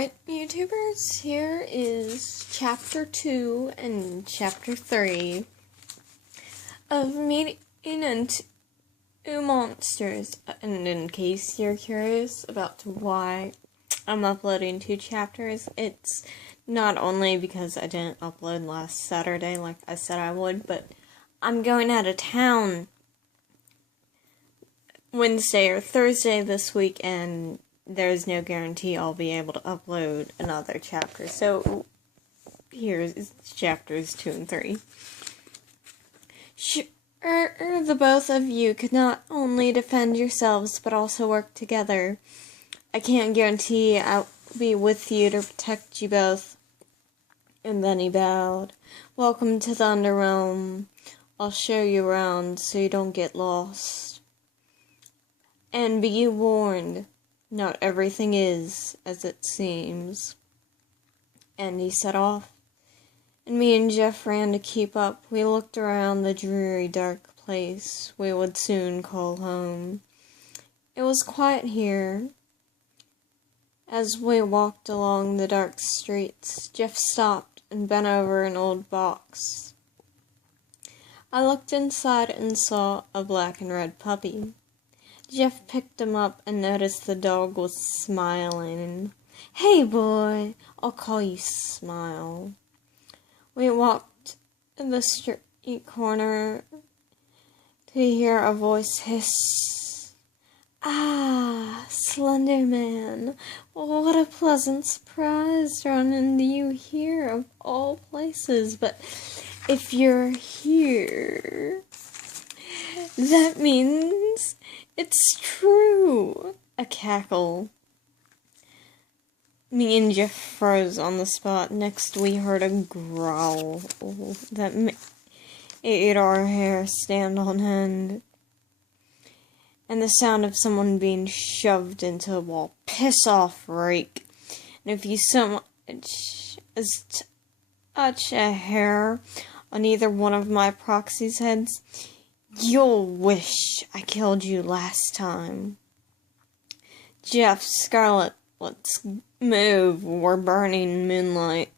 Alright, YouTubers, here is Chapter 2 and Chapter 3 of Meeting Two Monsters. And in case you're curious about why I'm uploading 2 chapters, it's not only because I didn't upload last Saturday like I said I would, but I'm going out of town Wednesday or Thursday this week, and there's no guarantee I'll be able to upload another chapter. So, here's chapters 2 and 3. Sure, the both of you could not only defend yourselves, but also work together. I can't guarantee I'll be with you to protect you both. And then he bowed. Welcome to the Underrealm. I'll show you around so you don't get lost. And be warned, not everything is as it seems. And he set off, and me and Jeff ran to keep up. We looked around the dreary, dark place we would soon call home. It was quiet here. As we walked along the dark streets, Jeff stopped and bent over an old box. I looked inside and saw a black and red puppy. Jeff picked him up and noticed the dog was smiling. "Hey, boy, I'll call you Smile." We walked in the street corner to hear a voice hiss. "Ah, Slender Man, what a pleasant surprise to run into you here of all places. But if you're here, that means it's true." A cackle. Me and Jeff froze on the spot. Next we heard a growl that made our hair stand on end. And the sound of someone being shoved into a wall. "Piss off, Rake. And if you so much as touch a hair on either one of my proxies' heads, you'll wish I killed you last time." Jeff, Scarlet, let's move. We're burning moonlight.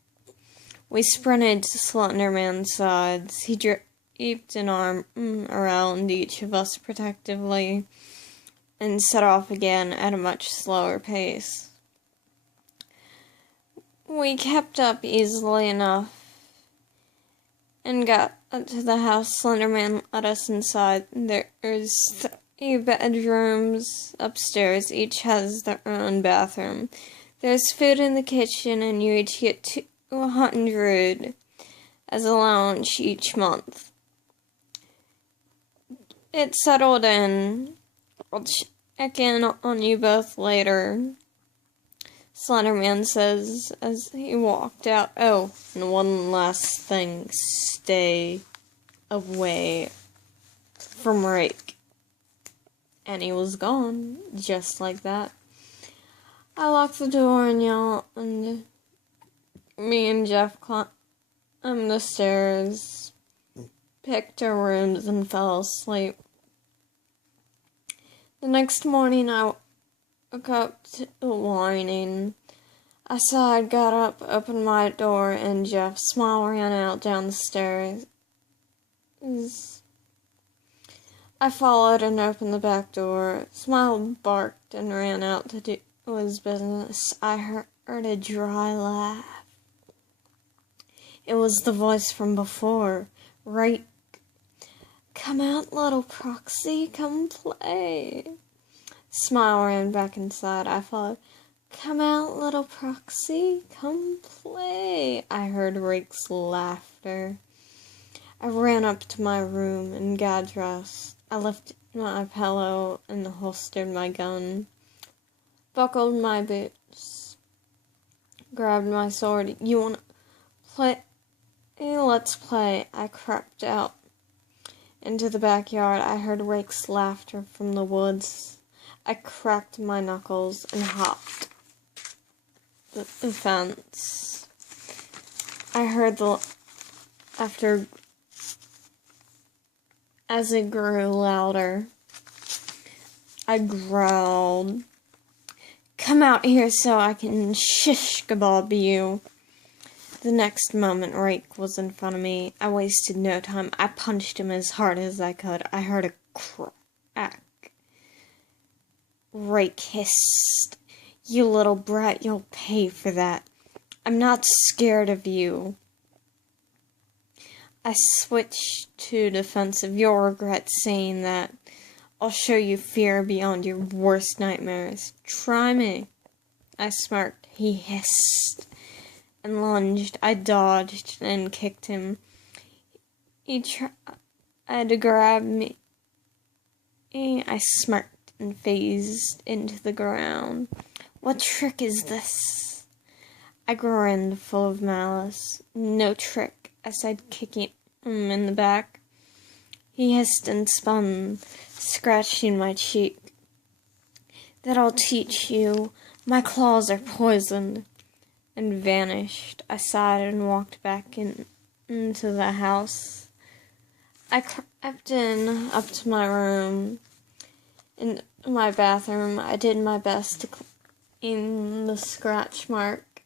We sprinted to Slender Man's sides. He draped an arm around each of us protectively and set off again at a much slower pace. We kept up easily enough and got to the house. Slender Man let us inside. There's 3 bedrooms upstairs. Each has their own bathroom. There's food in the kitchen, and you each get 200 as allowance each month. It's settled in. I'll check in on you both later, Slender Man says as he walked out. Oh, and one last thing. Stay away from Rake. And he was gone, just like that. I locked the door and yelled, and me and Jeff climbed the stairs, picked our rooms, and fell asleep. The next morning I woke up to whining. I sighed, got up, opened my door, and Jeff Smile ran out down the stairs. I followed and opened the back door. Smile barked and ran out to do his business. I heard a dry laugh. It was the voice from before. Right. "Come out, little proxy, come play." Smile ran back inside. I followed. "Come out, little proxy, come play." I heard Rake's laughter. I ran up to my room and got dressed. I lifted my pillow and holstered my gun, buckled my boots, grabbed my sword. "You wanna play? Let's play." I crept out into the backyard. I heard Rake's laughter from the woods. I cracked my knuckles and hopped the fence. I heard the laughter as it grew louder. I growled, Come out here so I can shish kebab you. The next moment, Rake was in front of me. I wasted no time. I punched him as hard as I could. I heard a crack. Rake hissed. You little brat, you'll pay for that. I'm not scared of you. I switched to defensive. You'll regret saying that. I'll show you fear beyond your worst nightmares. Try me. I smirked. He hissed and lunged. I dodged and kicked him. He tried to grab me. I smirked and phased into the ground. What trick is this? I grinned, full of malice. No trick, I said, kicking him in the back. He hissed and spun, scratching my cheek. That I'll teach you. My claws are poisoned. And vanished. I sighed and walked back into the house. I crept up to my room. In my bathroom, I did my best to clean the scratch mark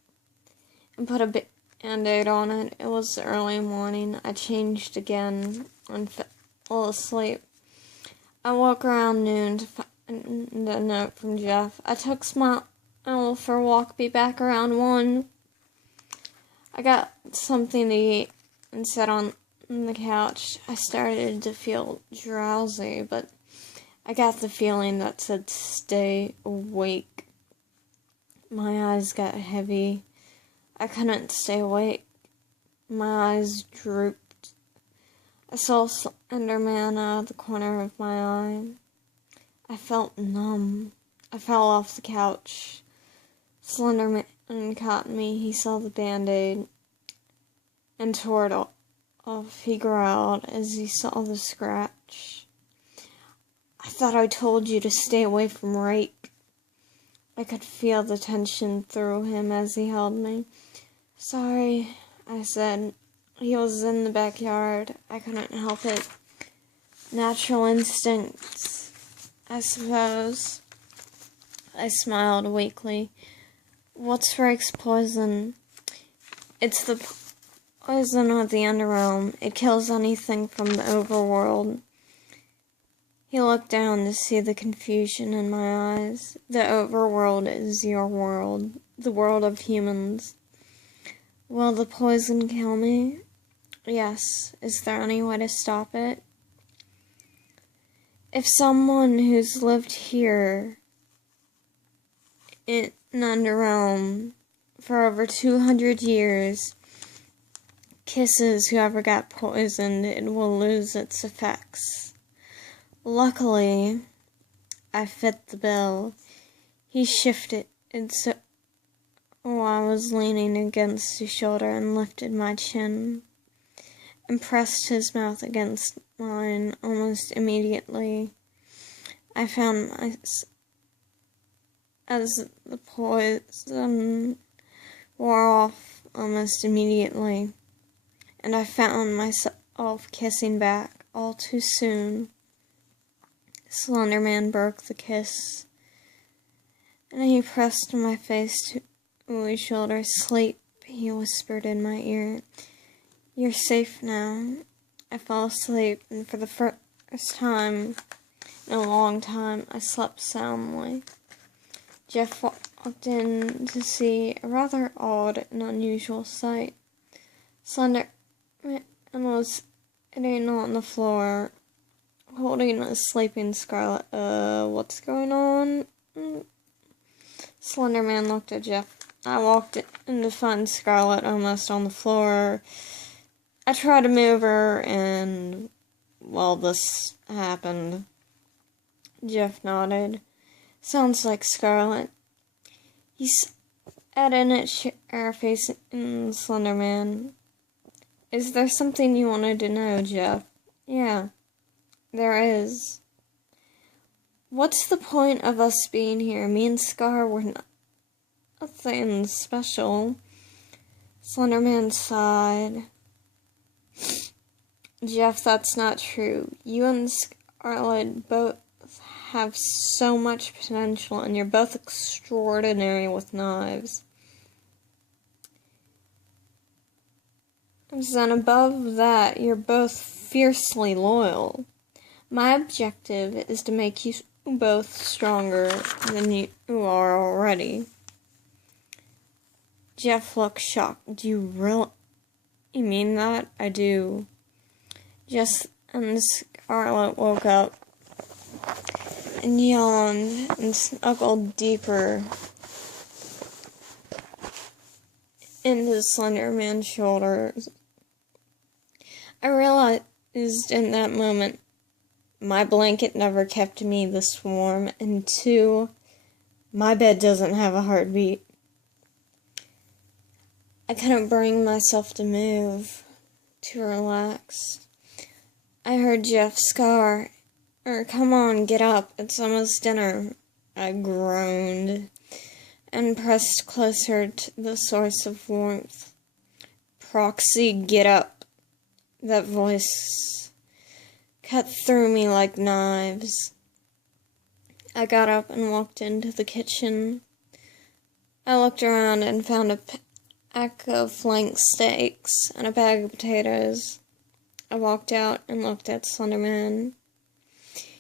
and put a Band-Aid on it. It was early morning. I changed again and fell asleep. I woke around noon to find a note from Jeff. I took Smile for a walk, be back around 1. I got something to eat and sat on the couch. I started to feel drowsy, but I got the feeling that said stay awake. My eyes got heavy. I couldn't stay awake. My eyes drooped. I saw Slenderman out of the corner of my eye. I felt numb. I fell off the couch. Slenderman caught me. He saw the Band-Aid and tore it off. He growled as he saw the scratch. I thought I told you to stay away from Rake. I could feel the tension through him as he held me. Sorry, I said. He was in the backyard. I couldn't help it. Natural instincts, I suppose. I smiled weakly. What's Rake's poison? It's the poison of the underrealm. It kills anything from the overworld. He looked down to see the confusion in my eyes. The overworld is your world, the world of humans. Will the poison kill me? Yes. Is there any way to stop it? If someone who's lived here in Underrealm for over 200 years kisses whoever got poisoned, it will lose its effects. Luckily, I fit the bill. He shifted so I was leaning against his shoulder and lifted my chin and pressed his mouth against mine. Almost immediately, I found as the poison wore off almost immediately, and I found myself kissing back all too soon. Slenderman broke the kiss, and he pressed my face to his shoulder. Sleep, he whispered in my ear. You're safe now. I fell asleep, and for the first time in a long time, I slept soundly. Jeff walked in to see a rather odd and unusual sight. Slenderman was sitting on the floor, holding a sleeping Scarlet. What's going on? Slenderman looked at Jeff. I walked in to find Scarlet almost on the floor. I tried to move her, and, well, this happened. Jeff nodded. Sounds like Scarlet. He sat in a chair facing Slenderman. Is there something you wanted to know, Jeff? Yeah, there is. What's the point of us being here? Me and Scar were nothing special. Slenderman sighed. Jeff, that's not true. You and Scarlet both have so much potential, and you're both extraordinary with knives. And above that, you're both fiercely loyal. My objective is to make you both stronger than you are already. Jeff looked shocked. Do you really mean that? I do. Just and Scarlet woke up and yawned and snuggled deeper into Slender Man's shoulders. I realized in that moment my blanket never kept me this warm, and 2, my bed doesn't have a heartbeat. I couldn't bring myself to move, to relax. I heard Jeff scar, come on, get up, it's almost dinner. I groaned and pressed closer to the source of warmth. Proxy, get up. That voice cut through me like knives. I got up and walked into the kitchen. I looked around and found a pack of flank steaks and a bag of potatoes. I walked out and looked at Slenderman.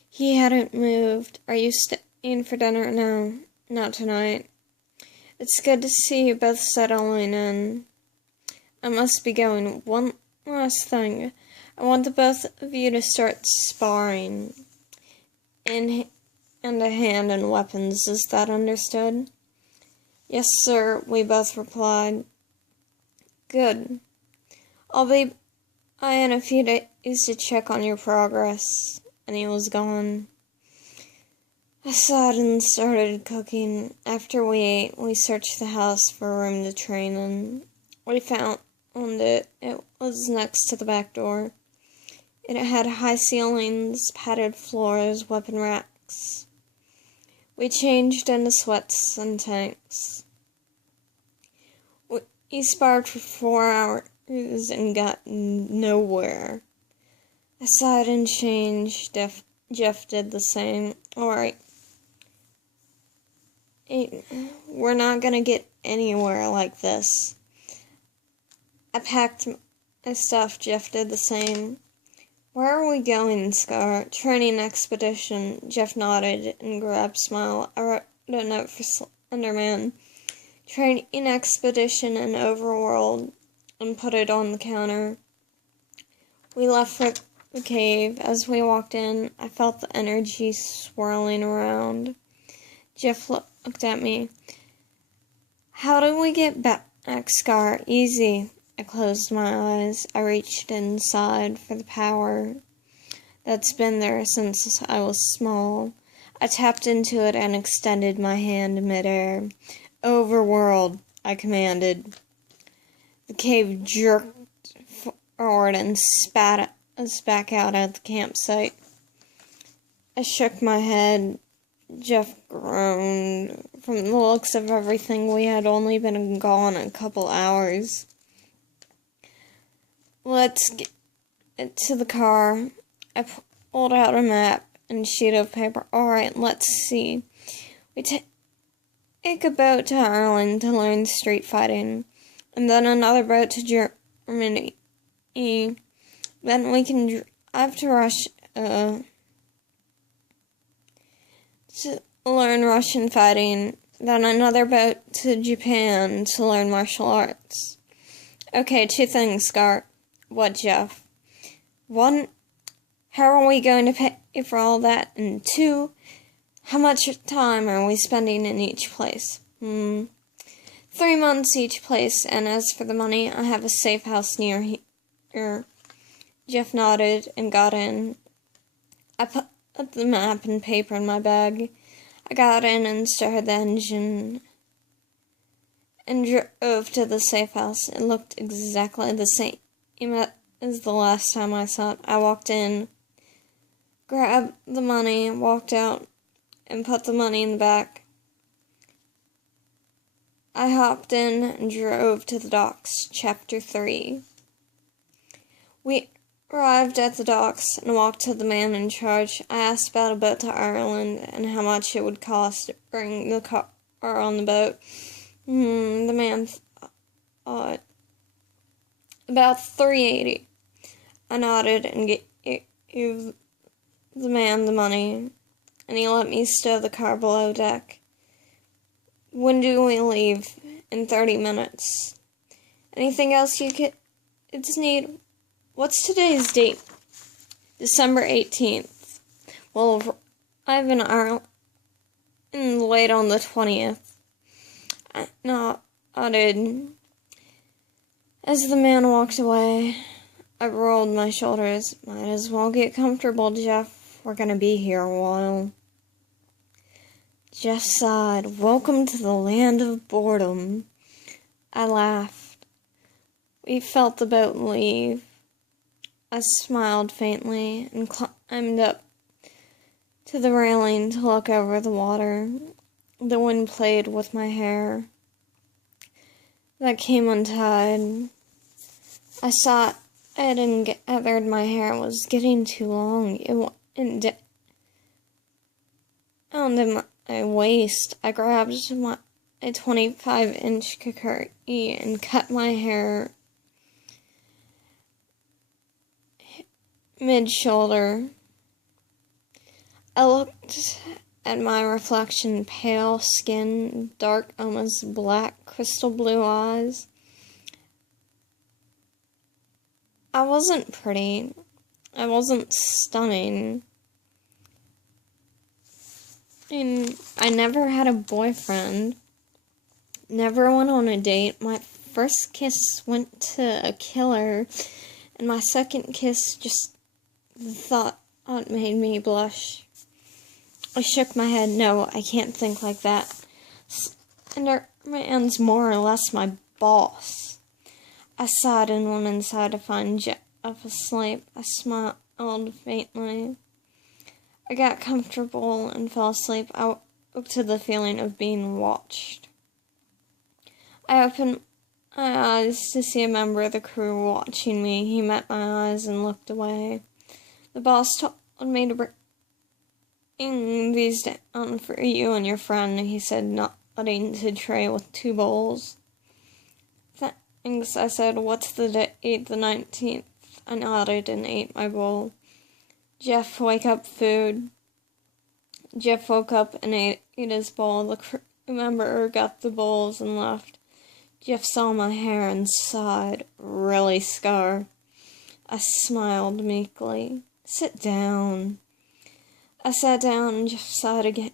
He hadn't moved. Are you staying for dinner? No, not tonight. It's good to see you both settling in. I must be going. One last thing. I want the both of you to start sparring in and a hand and weapons. Is that understood? Yes, sir, we both replied. Good. I'll be by in a few days to check on your progress. And he was gone. I sat and started cooking. After we ate, we searched the house for a room to train in. We found it. It was next to the back door. It had high ceilings, padded floors, weapon racks. We changed into sweats and tanks. We sparred for 4 hours and got nowhere. I sighed and changed. Jeff did the same. Alright. We're not gonna get anywhere like this. I packed my stuff. Jeff did the same. Where are we going, Scar? Training expedition. Jeff nodded and grabbed Smile. I wrote a note for Slenderman. Training expedition in Overworld, and put it on the counter. We left for the cave. As we walked in, I felt the energy swirling around. Jeff looked at me. How do we get back, Scar? Easy. I closed my eyes. I reached inside for the power that's been there since I was small. I tapped into it and extended my hand midair. Overworld, I commanded. The cave jerked forward and spat us back out at the campsite. I shook my head. Jeff groaned. From the looks of everything, we had only been gone a couple hours. Let's get to the car. I pulled out a map and sheet of paper. Alright, let's see. We take a boat to Ireland to learn street fighting, and then another boat to Germany. Then we can drive to Russia to learn Russian fighting, then another boat to Japan to learn martial arts. Okay, 2 things, Scar. What, Jeff? 1, how are we going to pay for all that? And 2, how much time are we spending in each place? 3 months each place, and as for the money, I have a safe house near here. Jeff nodded and got in. I put the map and paper in my bag. I got in and started the engine and drove to the safe house. It looked exactly the same as the last time I saw it. I walked in, grabbed the money, walked out, and put the money in the back. I hopped in and drove to the docks. Chapter 3. We arrived at the docks and walked to the man in charge. I asked about a boat to Ireland and how much it would cost to bring the car on the boat. The man thought about $380. I nodded and gave the man the money, and he let me stow the car below deck. When do we leave? In 30 minutes. Anything else you kids need? What's today's date? December 18th. We'll arrive in Ireland late on the 20th. I nodded. As the man walked away, I rolled my shoulders. Might as well get comfortable, Jeff. We're gonna be here a while. Jeff sighed. Welcome to the land of boredom. I laughed. We felt the boat leave. I smiled faintly and climbed up to the railing to look over the water. The wind played with my hair that came untied. I saw it and gathered my hair was getting too long. It down to my waist. I grabbed a 25-inch kukri and cut my hair mid-shoulder. I looked at my reflection, pale skin, dark, almost black, crystal blue eyes. I wasn't pretty. I wasn't stunning. And I never had a boyfriend. Never went on a date. My first kiss went to a killer, and my second kiss just thought it made me blush. I shook my head. No, I can't think like that. Slenderman's more or less my boss. I sighed and went inside to find Jeff asleep. I smiled faintly. I got comfortable and fell asleep. I woke to the feeling of being watched. I opened my eyes to see a member of the crew watching me. He met my eyes and looked away. The boss told me to bring these down for you and your friend, he said, nodding to tray with 2 bowls. Thanks, I said. What's the date? The 19th. I nodded and ate my bowl. Jeff, wake up, food. Jeff woke up and ate his bowl. The crew member got the bowls and left. Jeff saw my hair and sighed. Really, Scar? I smiled meekly. Sit down. I sat down and Jeff sighed again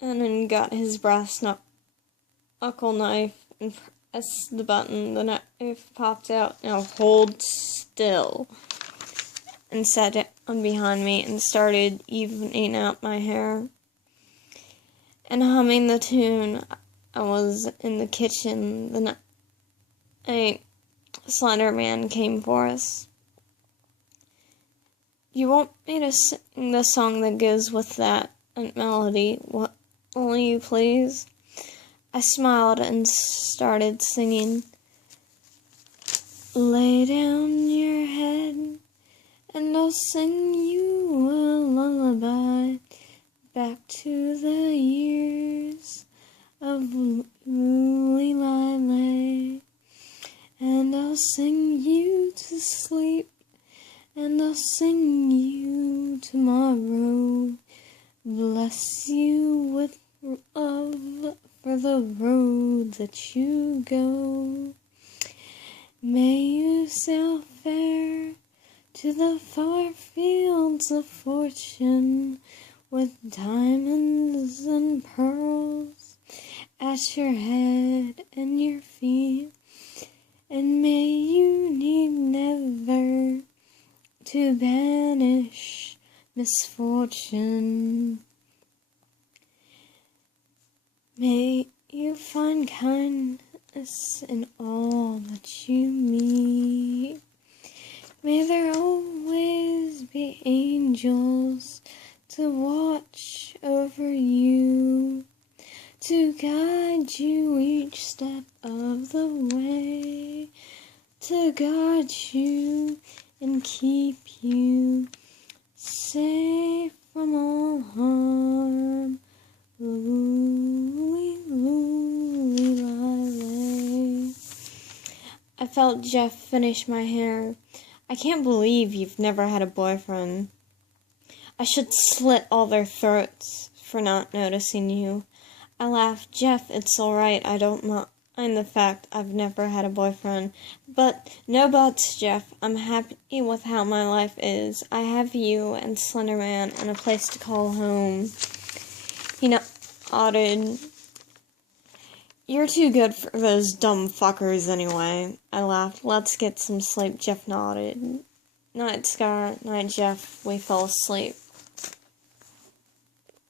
and got his brass knuckle knife and pressed the button. The knife popped out. Now hold still. And sat down behind me and started evening out my hair. And humming the tune, I was in the kitchen. The night Slenderman came for us. You want me to sing the song that goes with that melody? Will you please? I smiled and started singing. Lay down your head and I'll sing you a lullaby back to the years of Louie Liley. And I'll sing you to sleep, and I'll sing you tomorrow. Bless you with love for the road that you go. May you sail fair to the far fields of fortune, with diamonds and pearls at your head and your feet. And may you need never to banish misfortune. May you find kindness in all that you meet. May there always be angels to watch over you, to guide you each step of the way, to guard you and keep you safe from all harm. Lily, Lily. I felt Jeff finish my hair. I can't believe you've never had a boyfriend. I should slit all their throats for not noticing you. I laughed. Jeff, it's alright. I don't mind the fact I've never had a boyfriend. But no buts, Jeff. I'm happy with how my life is. I have you and Slenderman and a place to call home. He nodded. You're too good for those dumb fuckers anyway. I laughed. Let's get some sleep. Jeff nodded. Night, Scar. Night, Jeff. We fell asleep.